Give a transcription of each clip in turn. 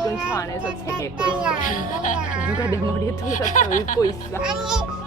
안에서 책 읽고 있어. 누가 내 머리에 들어서 읽고 있어.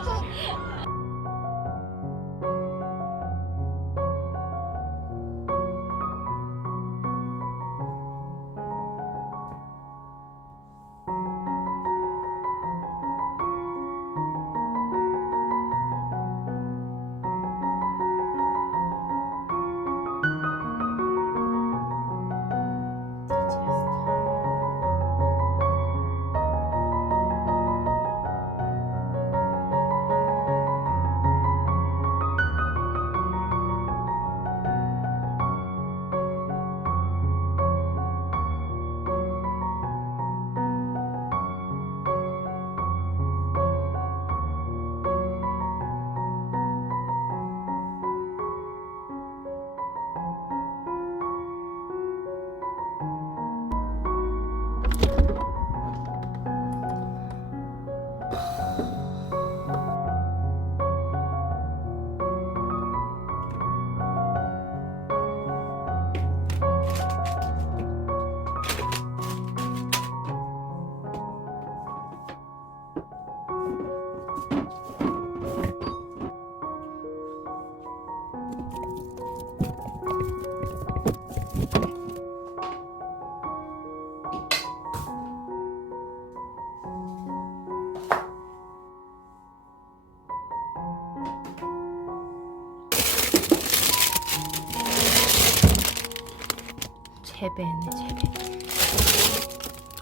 재배네 재배.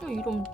어, 이런